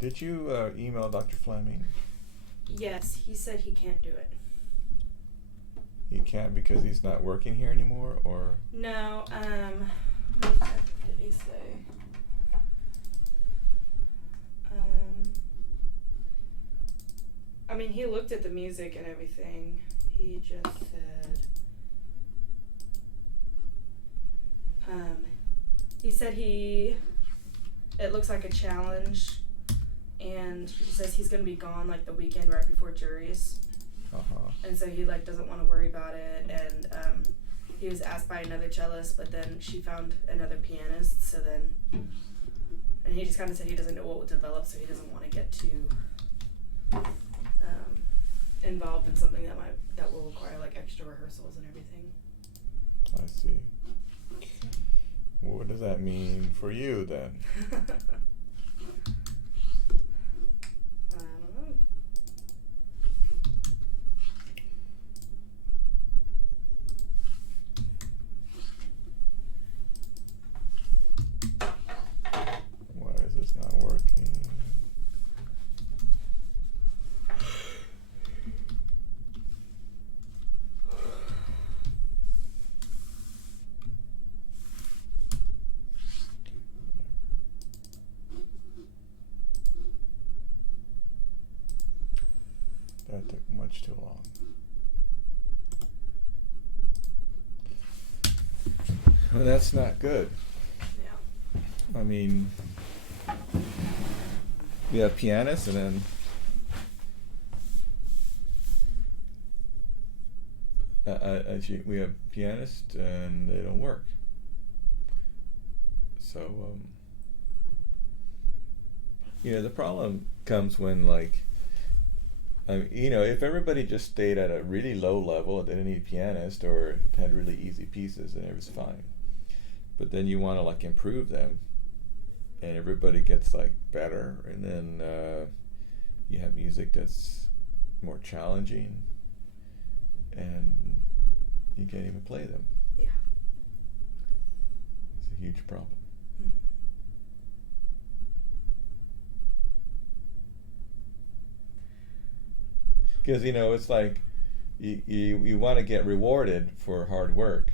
Did you email Dr. Fleming? Yes, he said he can't do it. He can't because he's not working here anymore, or? No, what did he say? I mean, he looked at the music and everything. He just said, he said it looks like a challenge, and he says he's gonna be gone like the weekend right before juries. And so he like doesn't want to worry about it, and he was asked by another cellist, but then she found another pianist, so then, and he just kind of said he doesn't know what will develop, so he doesn't want to get too involved in something that will require like extra rehearsals and everything. I see. Well, what does that mean for you then? I don't know. Why is this not working? That took much too long. Well, that's not good. Yeah. I mean, we have pianists, and then we have pianists, and they don't work. So, the problem comes when, like, if everybody just stayed at a really low level, they didn't need a pianist or had really easy pieces, then it was fine. But then you want to like improve them, and everybody gets like better, and then you have music that's more challenging, and you can't even play them. Yeah. It's a huge problem. Because it's like you want to get rewarded for hard work,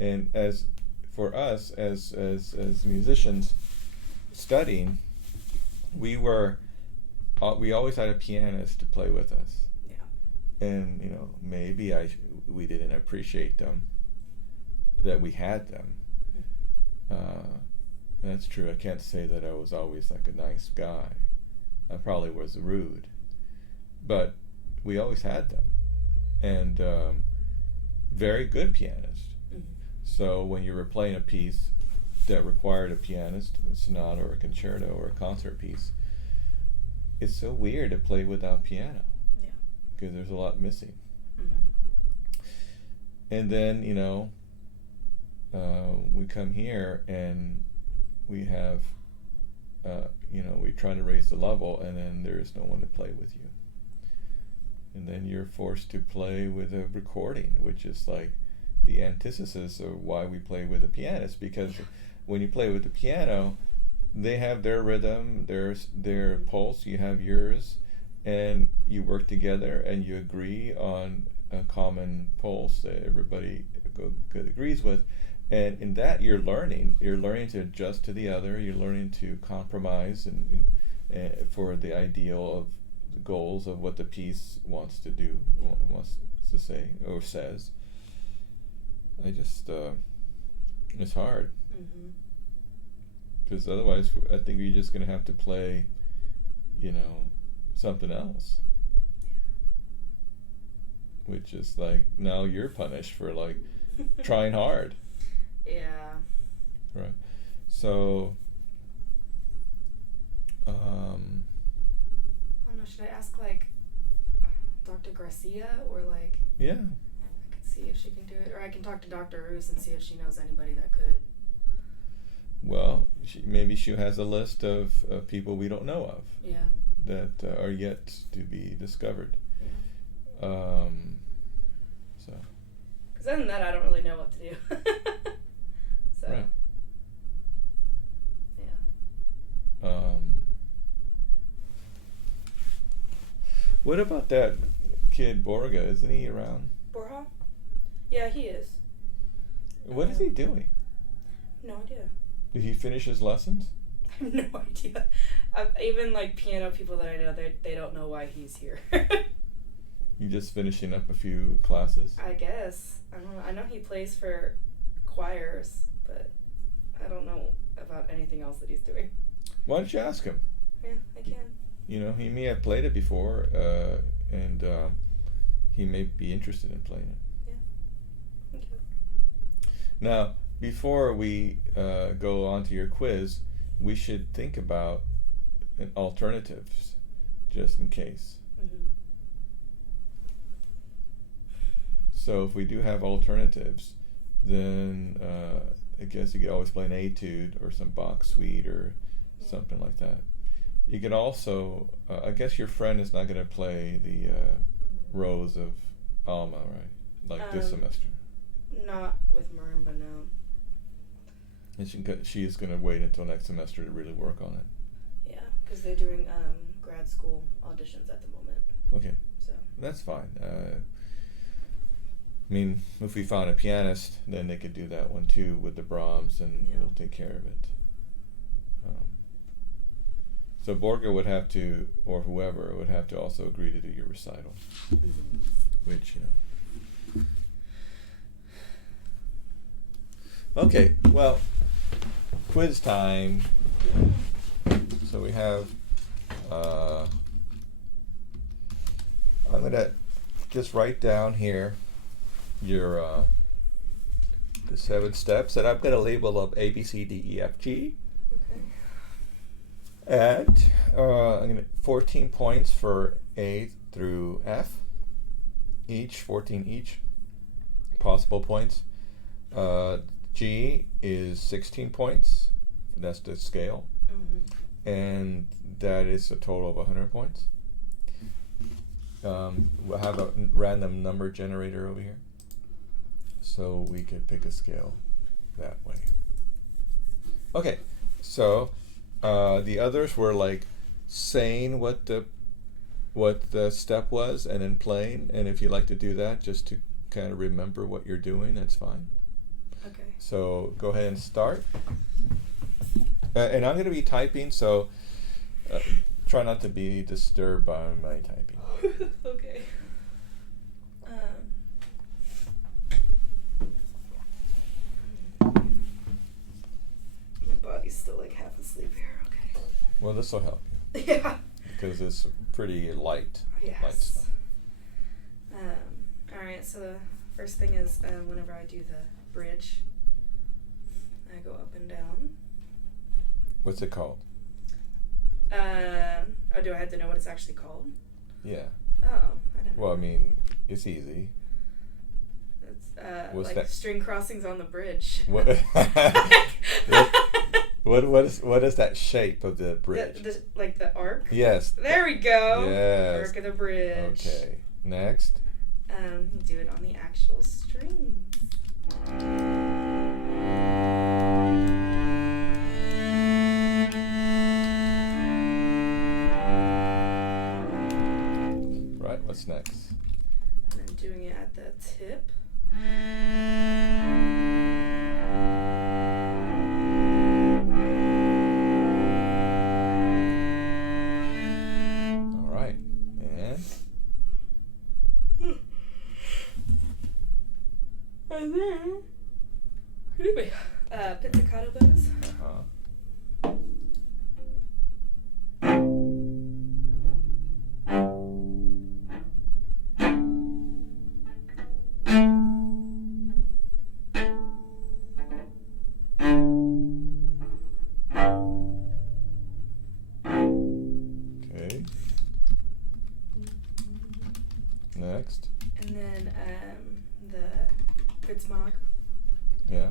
and as for us as musicians studying, we always had a pianist to play with us. Yeah. And maybe we didn't appreciate them, that we had them. That's true. I can't say that I was always like a nice guy. I probably was rude, but we always had them, and very good pianist. So when you were playing a piece that required a pianist, a sonata or a concerto or a concert piece, it's so weird to play without piano. Yeah. Because there's a lot missing. And then we come here and we have we try to raise the level, and then there's no one to play with you. And then you're forced to play with a recording, which is like the antithesis of why we play with a pianist. Because when you play with the piano, they have their rhythm, their pulse, you have yours, and you work together and you agree on a common pulse that everybody agrees with. And in that, you're learning to adjust to the other, you're learning to compromise and for the ideal of the goals of what the piece wants to do, wants to say or says. It's hard. Because otherwise, I think you're just going to have to play, something else. Which is like, now you're punished for like trying hard. Yeah. Right. So, I don't know, should I ask like Dr. Garcia or like... Yeah. I could see if she can do it, or I can talk to Dr. Roos and see if she knows anybody that could. Well, maybe she has a list of people we don't know of. Yeah. That are yet to be discovered. Yeah. So. Because other than that, I don't really know what to do. So. Right. Yeah. What about that kid Borga? Isn't he around? Borja? Yeah, he is. What is he doing? No idea. Did he finish his lessons? I have no idea. Even like piano people that I know, they don't know why he's here. You just finishing up a few classes? I guess. I don't know. I know he plays for choirs, but I don't know about anything else that he's doing. Why don't you ask him? Yeah, I can. You know, he may have played it before, and he may be interested in playing it. Yeah. Okay. Now, before we go on to your quiz, we should think about alternatives, just in case. Mm-hmm. So if we do have alternatives, then I guess you could always play an etude or some Bach suite or something like that. You could also, I guess your friend is not going to play the Rose of Alma, right? Like this semester. Not with marimba, no. And she is going to wait until next semester to really work on it. Yeah, because they're doing grad school auditions at the moment. Okay. So that's fine. I mean, if we found a pianist, then they could do that one too with the Brahms, and it'll take care of it. So Borga would have to, or whoever, would have to also agree to do your recital, which, you know. Okay, well, quiz time. So we have, I'm going to just write down here your the 7 steps, and I'm going to label up A, B, C, D, E, F, G. okay. And I'm going to 14 points for A through F, each 14 each possible points. G is 16 points. That's the scale, and that is a total of 100 points. We'll have a random number generator over here, so we could pick a scale that way. Okay, so the others were like saying what the step was and then playing, and if you like to do that just to kind of remember what you're doing, that's fine. Okay. So go ahead and start. And I'm going to be typing, so try not to be disturbed by my typing. Okay. My body's still like half asleep here. Okay. Well, this will help you. Yeah. Because it's pretty light. Yes. Light stuff. All right. So the first thing is whenever I do the bridge, I go up and down. What's it called? Oh, do I have to know what it's actually called? Yeah. Oh, I don't know. Well, I mean, it's easy. It's What's like that? string crossings on the bridge. What? What is that shape of the bridge? Like the arc? Yes. There we go. Yes. Arc of the bridge. Okay. Next. You do it on the actual string. Right. What's next? And I'm doing it at the tip. All right. And And then, anyway, pizzicato bows. Okay. Next. And then the Fitzmog. Yeah.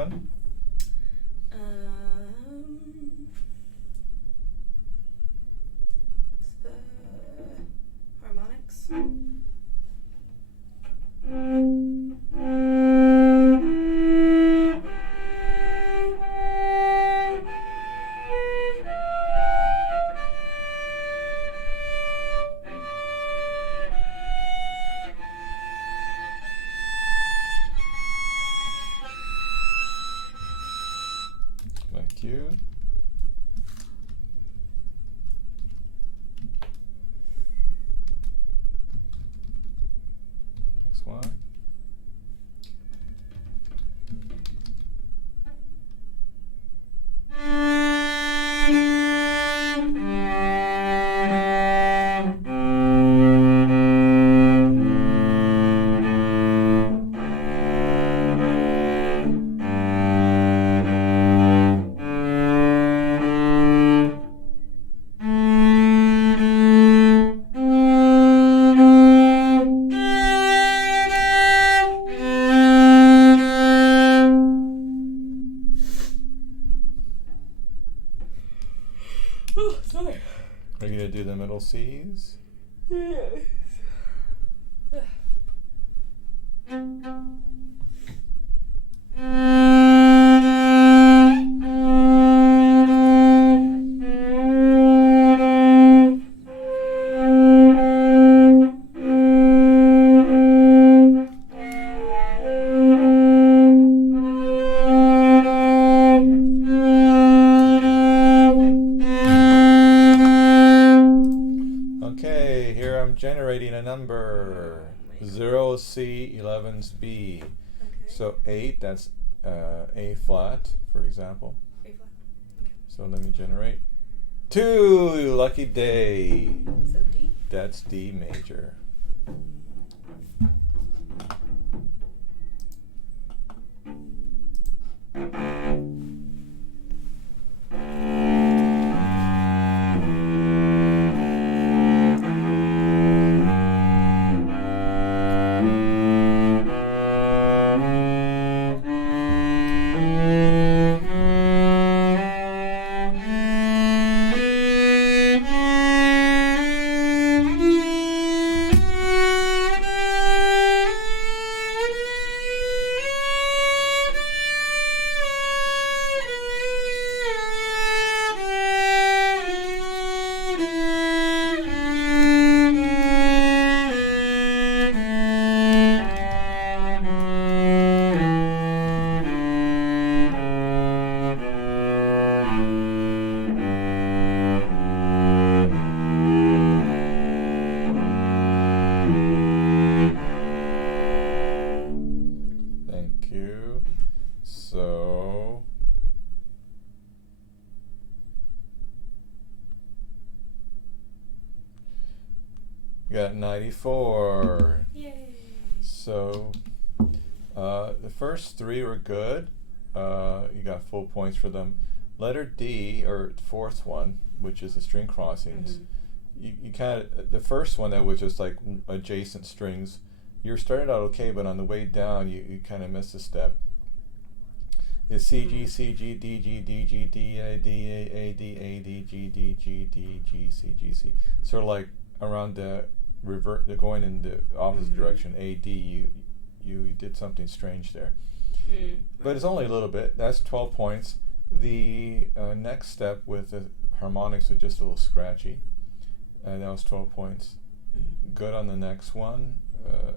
one? It's the harmonics. Thank you. Next one. Oh, sorry. Are you going to do the middle C's? Yes. Okay, here I'm generating a number. 0 C, 11's B. Okay. So 8, that's A flat, for example. A flat. Okay. So let me generate. 2, lucky day. So D. That's D major. Thank you. So we got 94. Yay. So the first 3 were good. You got full points for them. Letter D, or the fourth one, which is the string crossings. You kind of, the first one that was just like adjacent strings, you started out okay, but on the way down you kind of missed a step. It's C, G, C, G, D, G, D, G, D, A, D, A, D, A, D, G, D, G, D, G, C, G, C. Sort of like around the going in the opposite direction, A, D, you did something strange there. But it's only a little bit. That's 12 points. The next step with the harmonics was just a little scratchy. And that was 12 points. Good on the next one,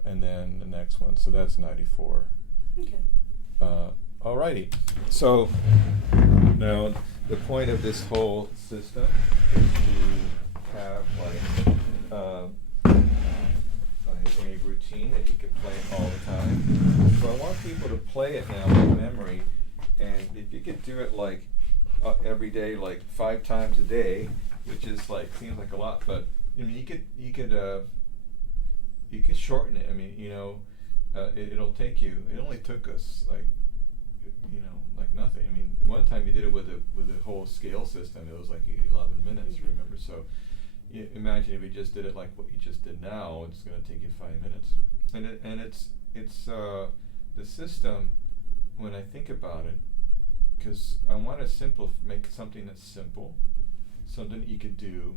and then the next one. So that's 94. Okay. Alrighty. So now the point of this whole system is to have a routine that you can play all the time. So I want people to play it now with memory, and if you could do it like every day, like 5 times a day, which is like seems like a lot, but I mean you could shorten it. I mean, you know, it'll take you. It only took us like, you know, like nothing. I mean, one time you did it with the whole scale system. It was like 11 minutes. Remember? So imagine if you just did it like what you just did now. It's going to take you 5 minutes. And it's the system when I think about it, because I want to make something that's simple, something that you could do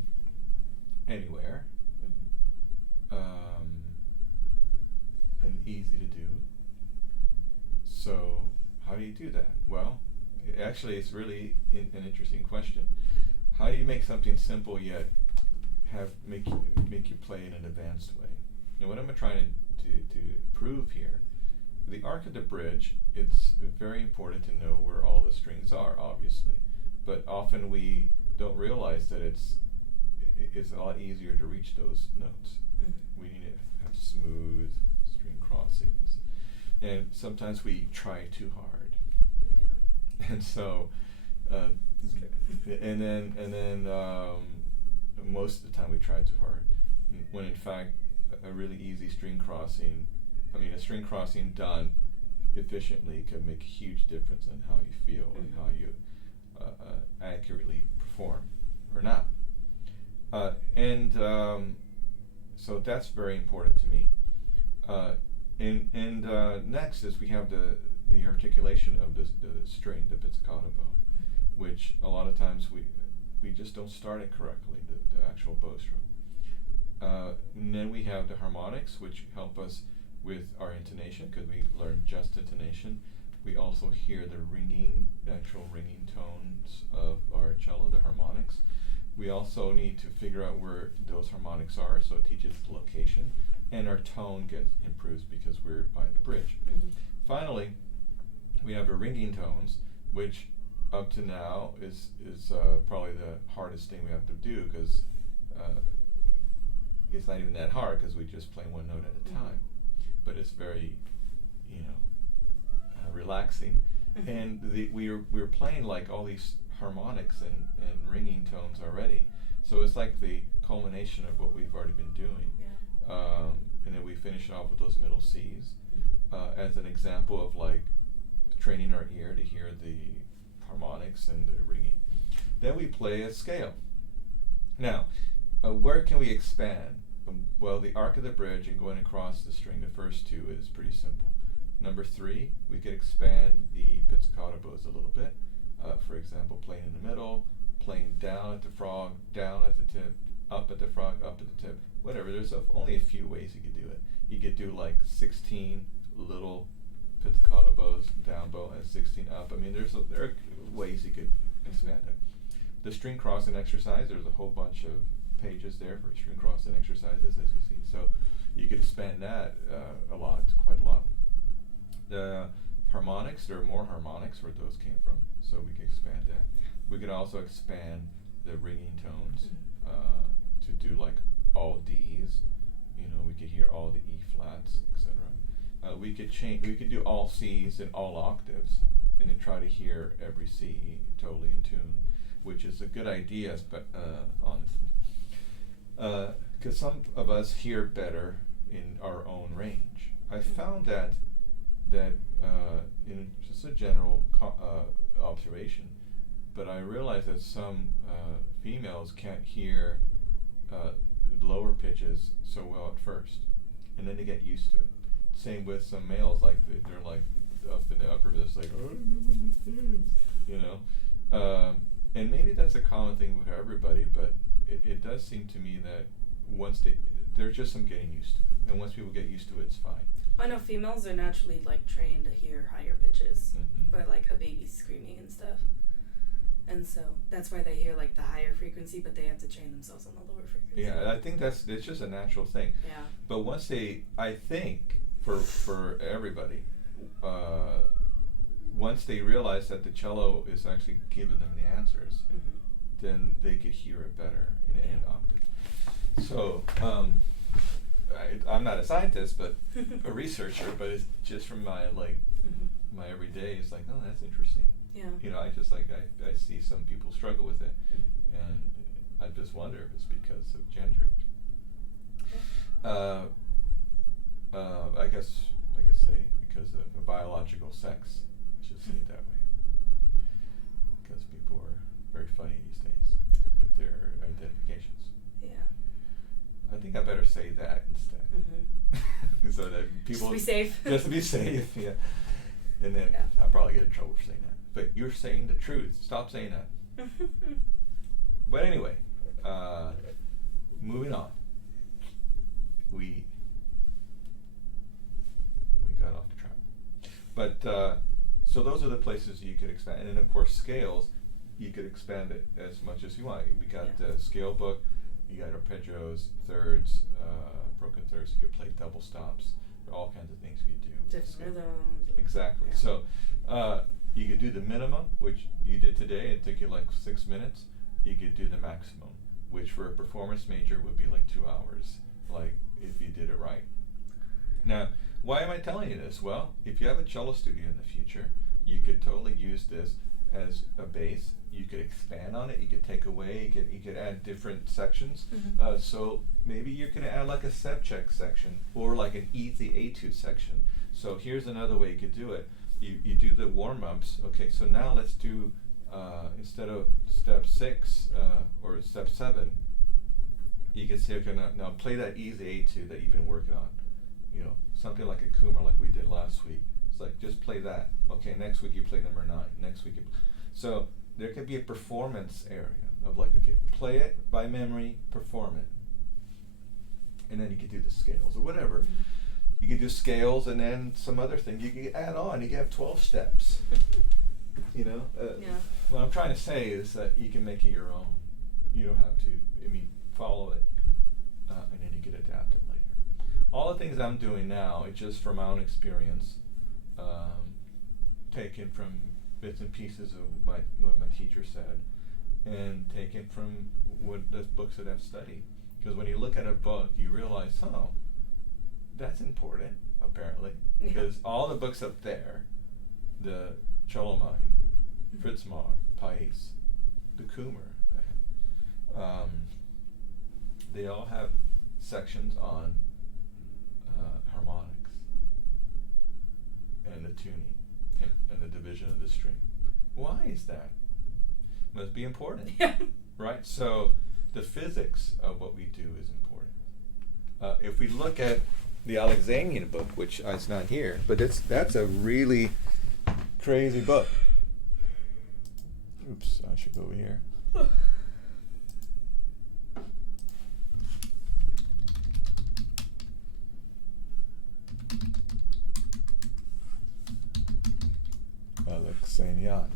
anywhere, and easy to do. So how do you do that? Well, actually, it's really an interesting question. How do you make something simple yet make you play in an advanced way? And what I'm trying to prove here, the arc of the bridge, it's very important to know where all the strings are, obviously, but often we don't realize that it's a lot easier to reach those notes. We need to have smooth string crossings, and sometimes we try too hard. Yeah. And so, and then most of the time we try too hard, when in fact a really easy string crossing, a string crossing done efficiently can make a huge difference in how you feel and how you accurately perform or not. So that's very important to me. Next is we have the articulation of the string, the pizzicato bow, which a lot of times we just don't start it correctly, the actual bow stroke. And then we have the harmonics, which help us with our intonation, because we learn just intonation. We also hear the actual ringing tones of our cello, the harmonics. We also need to figure out where those harmonics are, so it teaches the location, and our tone improves because we're by the bridge. Finally, we have the ringing tones, which up to now is probably the hardest thing we have to do, because it's not even that hard, because we just play one note at a time. But it's very, relaxing. And we're playing like all these harmonics and ringing tones already. So it's like the culmination of what we've already been doing. And then we finish off with those middle C's as an example of like training our ear to hear the harmonics and the ringing. Then we play a scale. Now, where can we expand? Well, the arc of the bridge and going across the string, the first two, is pretty simple. Number 3, we could expand the pizzicato bows a little bit. For example, playing in the middle, playing down at the frog, down at the tip, up at the frog, up at the tip, whatever. There's only a few ways you could do it. You could do like 16 little pizzicato bows, down bow, and 16 up. There are ways you could expand it. The string crossing exercise, there's a whole bunch of pages there for string crossing exercises, as you see. So you could expand that quite a lot. The harmonics, there are more harmonics where those came from, so we could expand that. We could also expand the ringing tones to do like all D's. We could hear all the E flats, etc. We could do all C's and all octaves, and try to hear every C totally in tune, which is a good idea, honestly. Because some of us hear better in our own range. I found that in just a general observation, but I realized that some females can't hear lower pitches so well at first, and then they get used to it. Same with some males, like they're like up in the upper, just like, and maybe that's a common thing with everybody, but it does seem to me that once there's just some getting used to it, and once people get used to it, it's fine. I know females are naturally like trained to hear higher pitches by like a baby screaming and stuff, and so that's why they hear like the higher frequency, but they have to train themselves on the lower frequency. Yeah, I think it's just a natural thing. Yeah. But once I think for everybody, once they realize that the cello is actually giving them the answers, then they could hear it better in an octave. So. I'm not a scientist, but a researcher. But it's just from my my everyday. It's like, oh, that's interesting. Yeah. I just I see some people struggle with it, and I just wonder if it's because of gender. I guess I could say because of a biological sex. I should say it that way. Because people are very funny these days with their identifications. Yeah. I think I better say that instead. So that people just be safe. Just to be safe, yeah. And then I'll probably get in trouble for saying that. But you're saying the truth. Stop saying that. But anyway, moving on. We got off the track. But so those are the places you could expand. And then of course scales, you could expand it as much as you want. We got the scale book, you got arpeggios, thirds, broken thirds, you could play double stops. There are all kinds of things you could do. Different rhythms. Exactly. So you could do the minimum, which you did today. It took you like 6 minutes. You could do the maximum, which for a performance major would be like 2 hours, like if you did it right. Now, why am I telling you this? Well, if you have a cello studio in the future, you could totally use this as a base. You could expand on it. You could take away. You could add different sections. So maybe you're going to add like a step check section or like an easy etude section. So here's another way you could do it. You do the warm-ups. Okay, so now let's do instead of step 6 or step 7, you can say, okay, now play that easy etude that you've been working on. You know, something like a Kumar like we did last week. It's like, just play that. Okay, next week you play number 9. Next week so there could be a performance area of like, okay, play it by memory, perform it. And then you could do the scales or whatever. You could do scales and then some other thing. You could add on. You could have 12 steps. You know? What I'm trying to say is that you can make it your own. You don't have to, follow it. And then you could adapt it later. All the things I'm doing now, it's just from my own experience, taken from bits and pieces of what my teacher said, and taken from the books that I've studied. Because when you look at a book, you realize, oh, that's important, apparently. Because all the books up there, the Cello Mine, Fritz Mogg, Pais, the Kumar, they all have sections on harmonics and the tuning and the division of the string. Why is that? Must be important, right? So the physics of what we do is important. If we look at the Alexandrian book, which is not here, but that's a really crazy book. Oops, I should go over here. Alexandrian.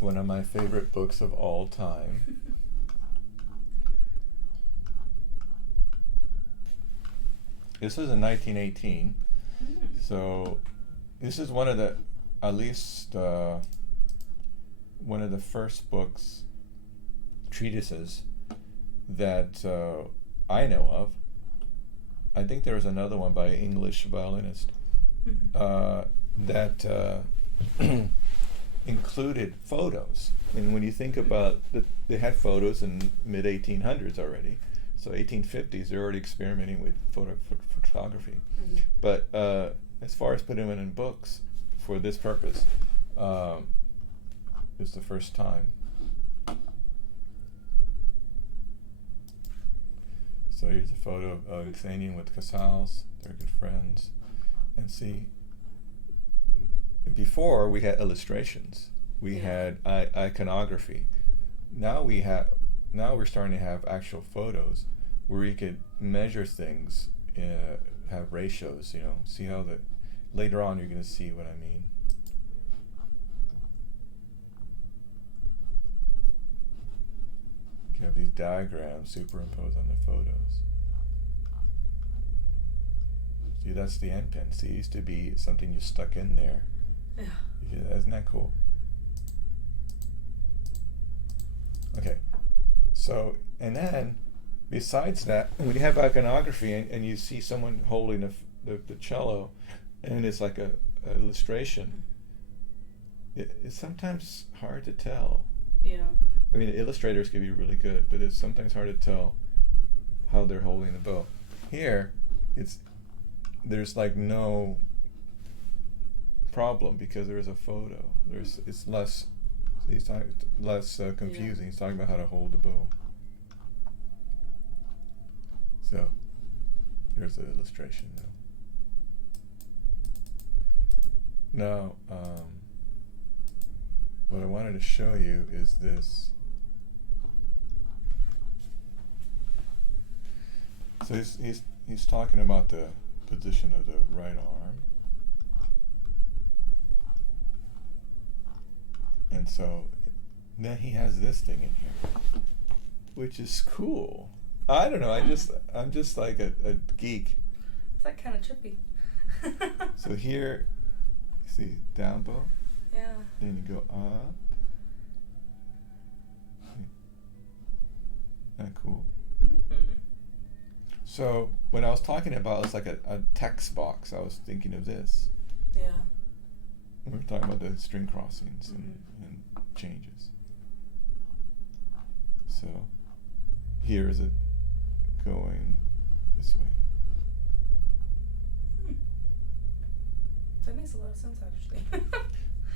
One of my favorite books of all time. This was in 1918. So this is one of the, at least one of the first books, treatises, that I know of. I think there was another one by an English violinist that included photos. And when you think about they had photos in mid-1800s already. So 1850s, they're already experimenting with photography. But as far as putting them in books for this purpose, it's the first time. So here's a photo of Alexandrian with Casals. They're good friends. And see, before we had illustrations. We had iconography. Now we're starting to have actual photos where you could measure things, have ratios, see how later on you're going to see what I mean. You have these diagrams superimposed on the photos. See, that's the end pin. See, it used to be something you stuck in there. Yeah, isn't that cool? Okay, so, and then, besides that, when you have iconography and you see someone holding the cello, and it's like a illustration, it's sometimes hard to tell. Yeah. I mean, illustrators can be really good, but it's sometimes hard to tell how they're holding the bow. Here, there's like no problem because there is a photo. It's less. He's talking less confusing. He's talking about how to hold the bow. So there's the illustration now. Now, what I wanted to show you is this. So he's talking about the position of the right arm. And so then he has this thing in here, which is cool. I don't know, I'm just like a geek. It's like kind of trippy. So here, see, down bow. Yeah. Then you go up. Isn't that cool? Mm-hmm. So when I was talking about it's like a text box, I was thinking of this. Yeah. We were talking about the string crossings and changes. So here is it going this way. That makes a lot of sense, actually.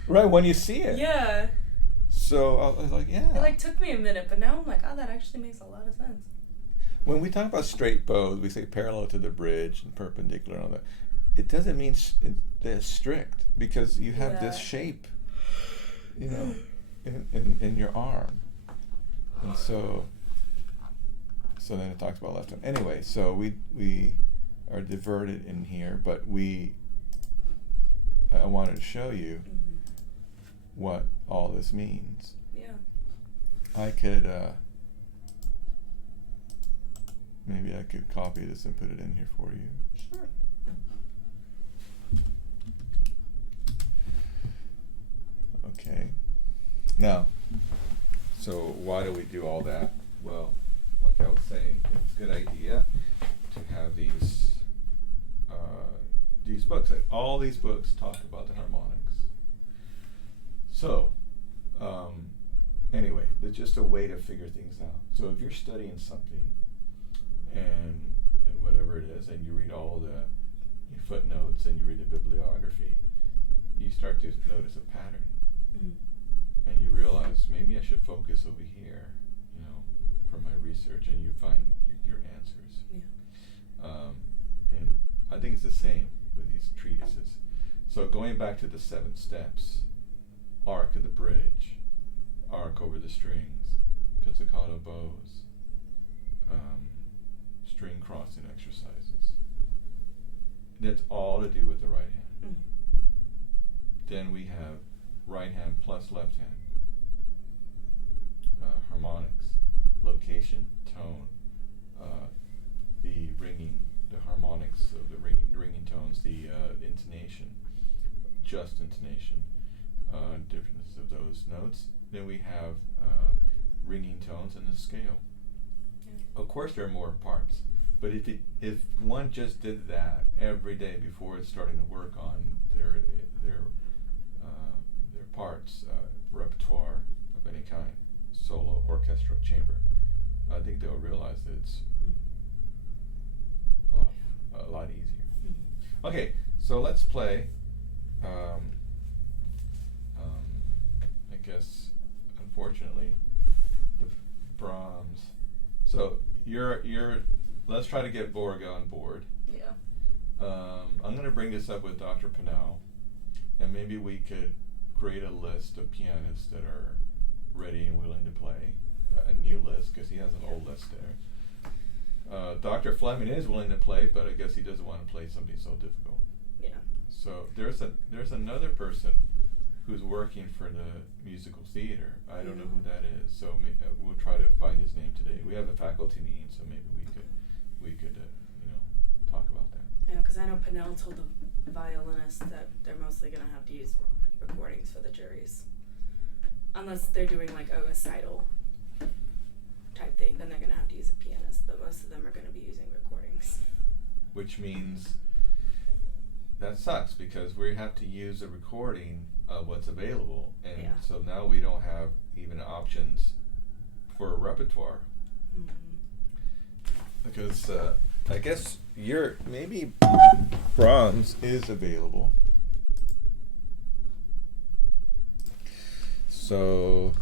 Right, when you see it. Yeah. So I was like, yeah. It like took me a minute, but now I'm like, oh, that actually makes a lot of sense. When we talk about straight bows, we say parallel to the bridge and perpendicular and all that. It doesn't mean they're strict, because you have this shape, you know, in your arm. And so then it talks about left hand. Anyway, so we are diverted in here, but I wanted to show you what all this means. Yeah. I could maybe I could copy this and put it in here for you. Sure. Okay. Now, so why do we do all that? Well, like I was saying, it's a good idea to have these books. All these books talk about the harmonics. So, anyway, there's just a way to figure things out. So if you're studying something, and whatever it is, and you read all the footnotes and you read the bibliography, you start to notice a pattern. And you realize, maybe I should focus over here, you know, for my research, and you find your answers. Yeah. And I think it's the same with these treatises. So going back to the 7 steps, arc of the bridge, arc over the strings, pizzicato bows, string crossing exercises. That's all to do with the right hand. Then we have right hand plus left hand, harmonics, location, tone, the ringing, the harmonics of the ringing tones, the intonation, just intonation, differences of those notes. Then we have ringing tones and the scale. Yeah. Of course, there are more parts, but if one just did that every day before starting to work on their parts, repertoire of any kind, solo, orchestral, chamber, I think they'll realize that it's a lot easier. Okay, so let's play. I guess, unfortunately, the Brahms. So let's try to get Borga on board. Yeah. I'm going to bring this up with Dr. Pinnell, and maybe we could create a list of pianists that are ready and willing to play, a new list, because he has an old list there. Dr. Fleming is willing to play, but I guess he doesn't want to play something so difficult. Yeah. So there's another person who's working for the musical theater. I don't know who that is, so we'll try to find his name today. We have a faculty meeting, so maybe we could talk about that. Yeah, because I know Pinnell told the violinists that they're mostly going to have to use recordings for the juries, unless they're doing like a recital type thing. Then they're going to have to use a pianist, but most of them are going to be using recordings. Which means that sucks, because we have to use a recording of what's available, and so now we don't have even options for a repertoire. Because I guess maybe Brahms is available. So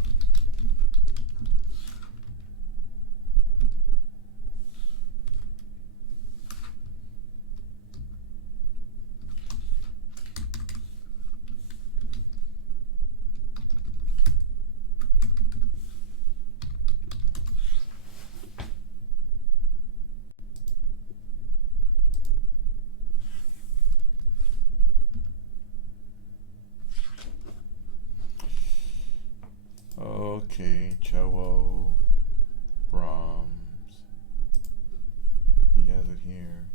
Okay, Cello, Brahms. He has it here.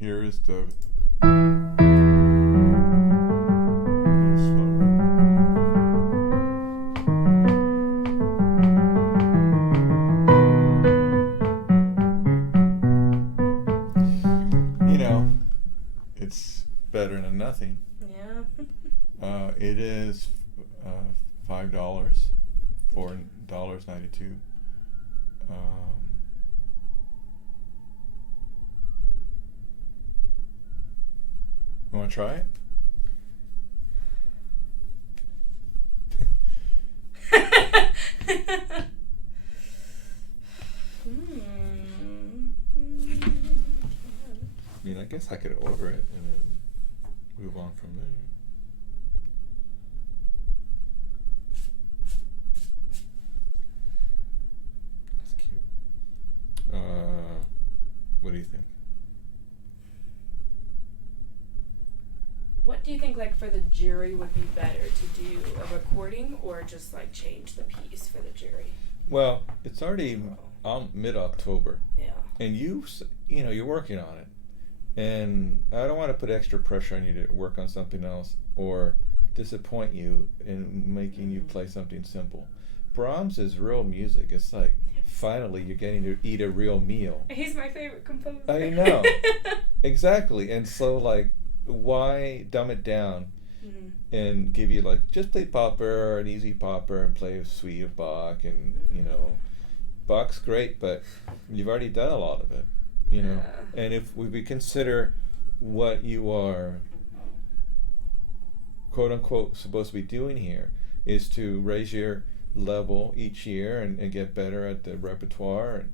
Here is the it's better than nothing. Yeah. It is $5, $4.92. You want to try it? I mean, I guess I could order it and then move on from there. That's cute. What do you think? What do you think, like, for the jury would be better to do a recording or just like change the piece for the jury? Well, it's already mid-October. Yeah. And you're working on it. And I don't want to put extra pressure on you to work on something else or disappoint you in making you play something simple. Brahms is real music. It's like, finally, you're getting to eat a real meal. He's my favorite composer. I know. Exactly. And so, like, why dumb it down and give you, like, just play popper or an easy popper and play a suite of Bach and, Bach's great, but you've already done a lot of it. And if we consider what you are quote unquote supposed to be doing here is to raise your level each year and get better at the repertoire, and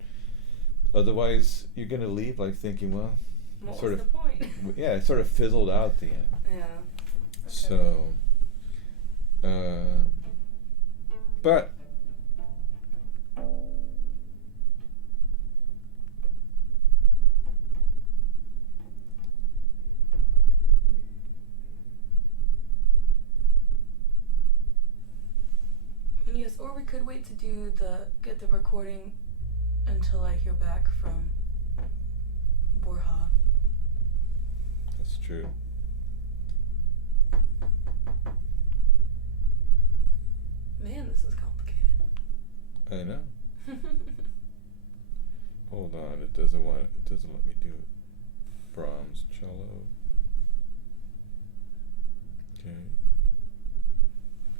otherwise you're going to leave like thinking, well, what was the point? Yeah, it sort of fizzled out at the end. Yeah. Okay. So but yes, or we could wait to get the recording until I hear back from Borja. That's true. Man, this is complicated. I know. Hold on, it doesn't let me do it. Brahms, cello. Okay.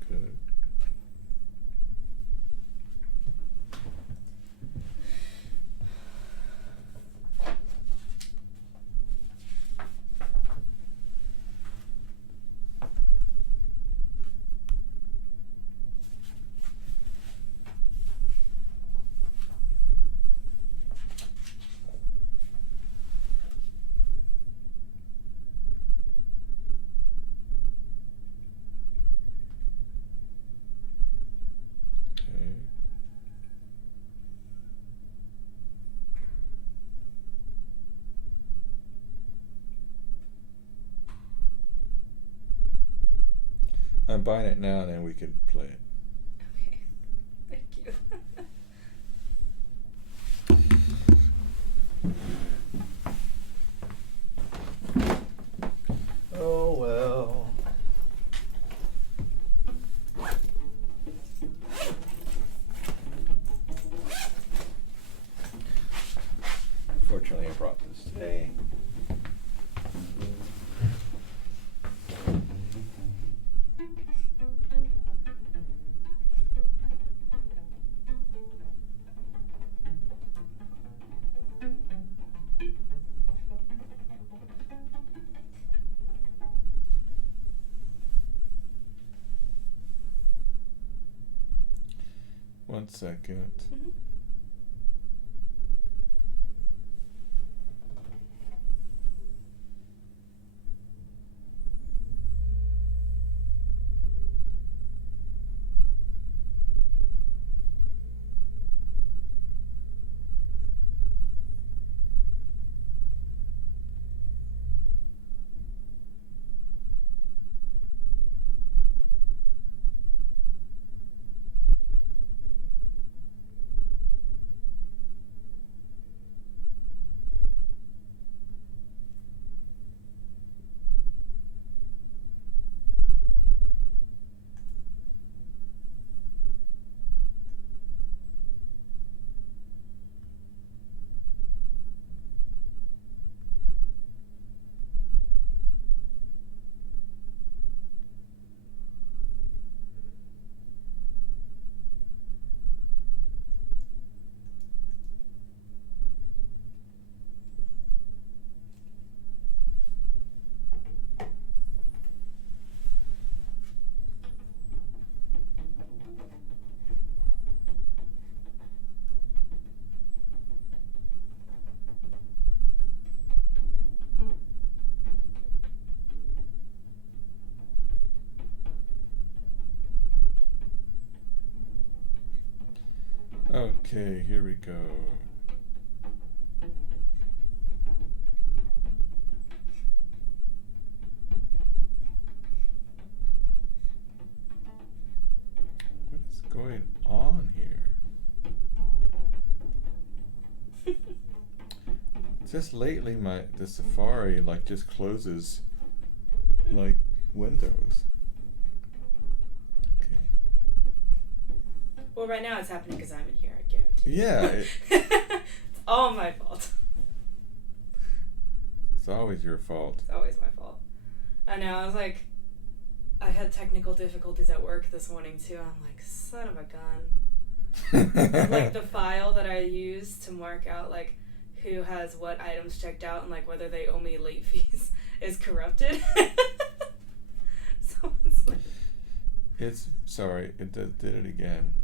Good. I'm buying it now, and then we could play it. Okay. Thank you. Oh well. Fortunately, I brought this today. One second. Mm-hmm. Okay, here we go. What is going on here? Just lately, the Safari just closes like Windows. Okay. Well, right now it's happening because I'm in here, I guarantee. Yeah. It's all my fault. It's always your fault. It's always my fault. I know, I had technical difficulties at work this morning too. I'm like, son of a gun. The file that I use to mark out who has what items checked out and whether they owe me late fees is corrupted. So it's sorry, it did it again.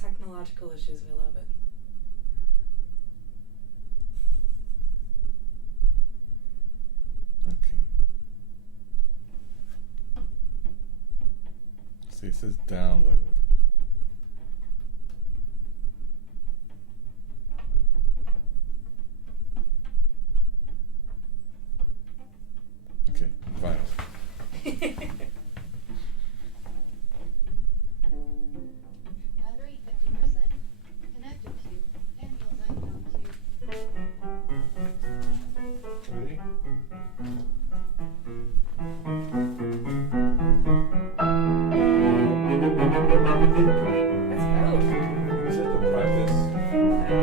Technological issues, we love it. Okay. See, it says download. Okay, finally. Battery 50%. Connected to Daniel's iPhone 2. Ready? Let's go. Is it the practice?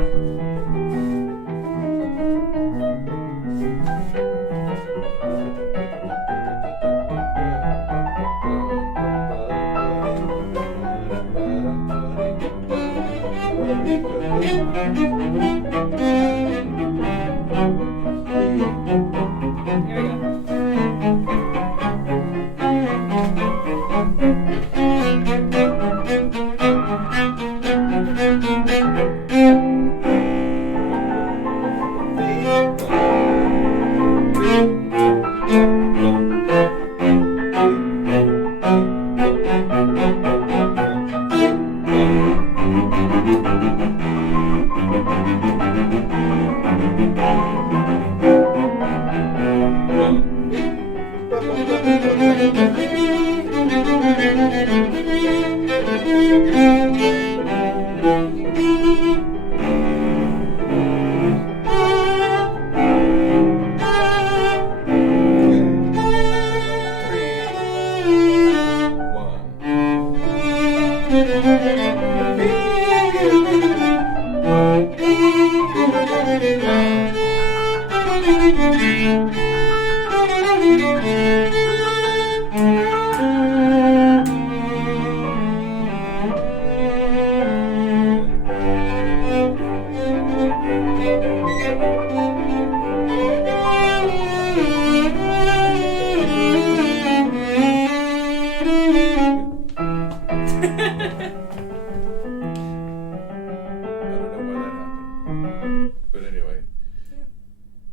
Here we go.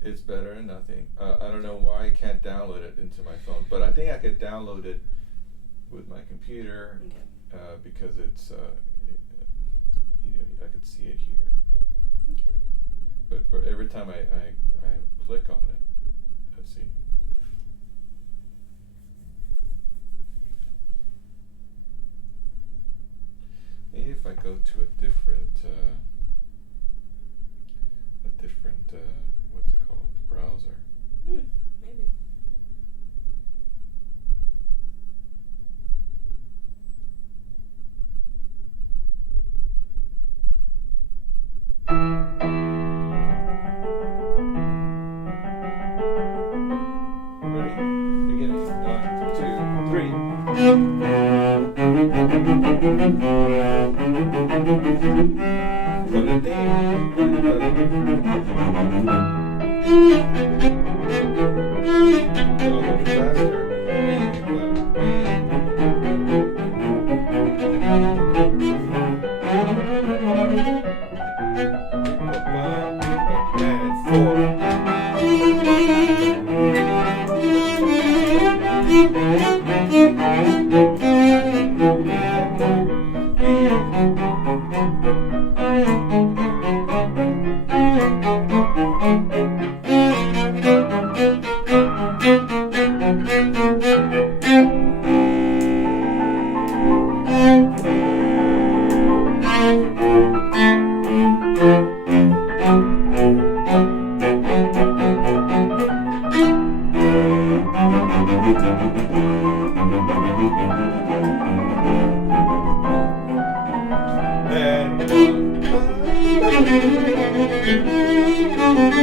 It's better than nothing. I don't know why I can't download it into my phone, but I think I could download it with my computer. Okay. Because it's I could see it here. Okay. But for every time I click on it, let's see. Maybe if I go to a different what's it called, browser. Maybe. Ready? Beginning. 3.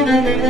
Oh, okay.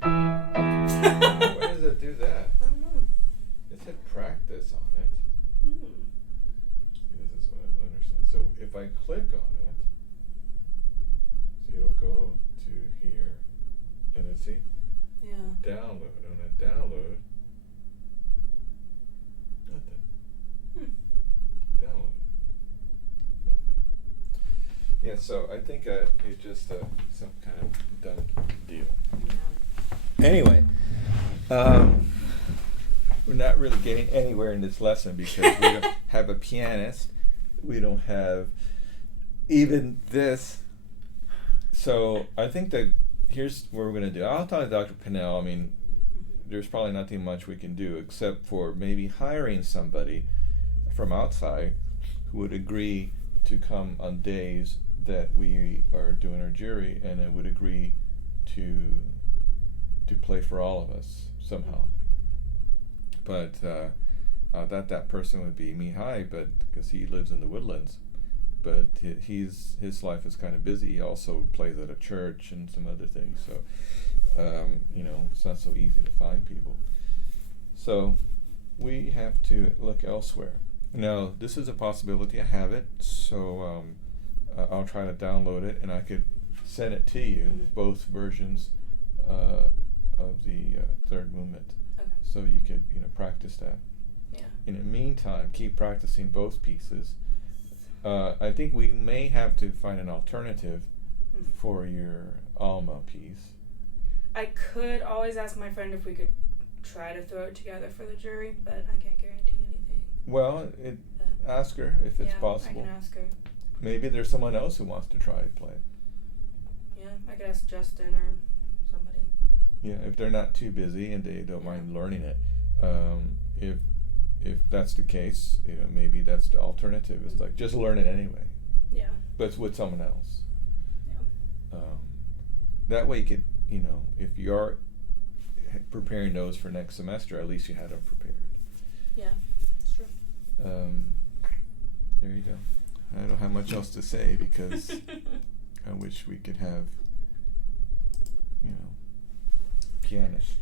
Why does it do that? I don't know. It said practice on it. Hmm. This is what I don't understand. So if I click on it, so it'll go to here, and then see, Yeah. download. On a download, nothing. Download, nothing. Yeah, so I think it's just some kind of done deal. Yeah. Anyway, we're not really getting anywhere in this lesson because we don't have a pianist. We don't have even this. So I think that here's what we're going to do. I'll talk to Dr. Pinnell. I mean, there's probably nothing much we can do except for maybe hiring somebody from outside who would agree to come on days that we are doing our jury, and it would agree to play for all of us somehow. But that person would be Mihai, but because he lives in the Woodlands. But his life is kind of busy. He also plays at a church and some other things. So it's not so easy to find people. So we have to look elsewhere. Now this is a possibility. I have it, so I'll try to download it, and I could send it to you, both versions of the third movement. Okay. So you could practice that. Yeah. In the meantime, keep practicing both pieces. I think we may have to find an alternative for your Alma piece. I could always ask my friend if we could try to throw it together for the jury, but I can't guarantee anything. Well, ask her if it's possible. I can ask her. Maybe there's someone else who wants to try to play. Yeah, I could ask Justin or somebody. Yeah, if they're not too busy and they don't mind learning it. If that's the case, maybe that's the alternative. It's like just learn it anyway. Yeah. But it's with someone else. Yeah. That way you could, if you are preparing those for next semester, at least you had them prepared. Yeah, it's true. There you go. I don't have much else to say because I wish we could have, pianist.